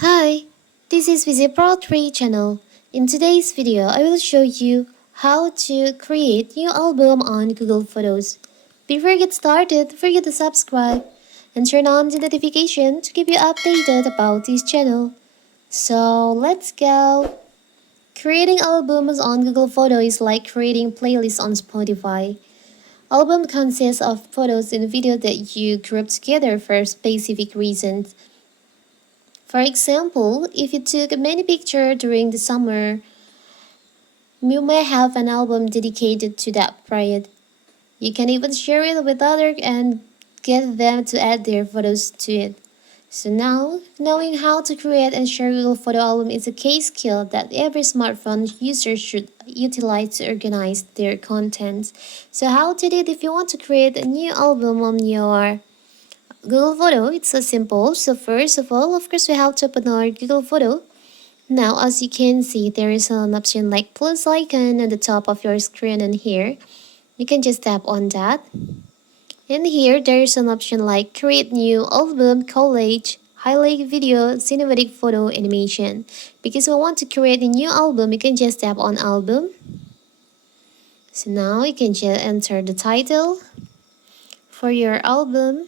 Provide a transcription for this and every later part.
Hi, this is Visit Pro 3 channel. In today's video, I will show you how to create new album on Google Photos. Before you get started, don't forget to subscribe and turn on the notification to keep you updated about this channel. So let's go. Creating albums on Google Photos is like creating playlists on Spotify. Album consists of photos and video that you group together for specific reasons. For example, if you took many pictures during the summer, you may have an album dedicated to that period. You can even share it with others and get them to add their photos to it. So now, knowing how to create and share Google Photo Album is a key skill that every smartphone user should utilize to organize their contents. So how to do it if you want to create a new album on your Google Photo? It's so simple. So first of all, of course, we have to open our Google Photo. Now, as you can see, there is an option like plus icon on the top of your screen, and here you can just tap on that. And here there is an option like create new album, collage, highlight video, cinematic photo, animation. Because we want to create a new album, you can just tap on album. So now you can just enter the title for your album.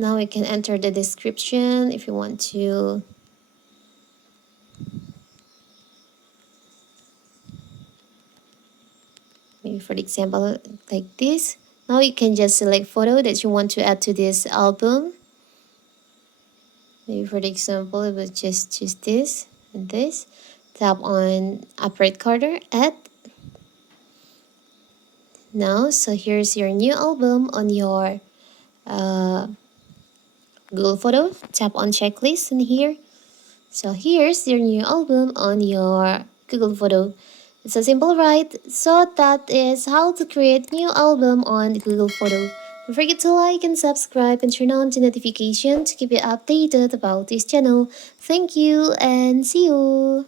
Now we can enter the description if you want to. Maybe for the example like this. Now you can just select photo that you want to add to this album. Maybe for the example, I will just choose this and this. Tap on upper right corner, add. Now, so here's your new album on your Google Photo. Tap on checklist in here. So here's your new album on your Google Photo. It's so simple, right? So that is how to create new album on Google Photo. Don't forget to like and subscribe and turn on the notification to keep you updated about this channel. Thank you and see you!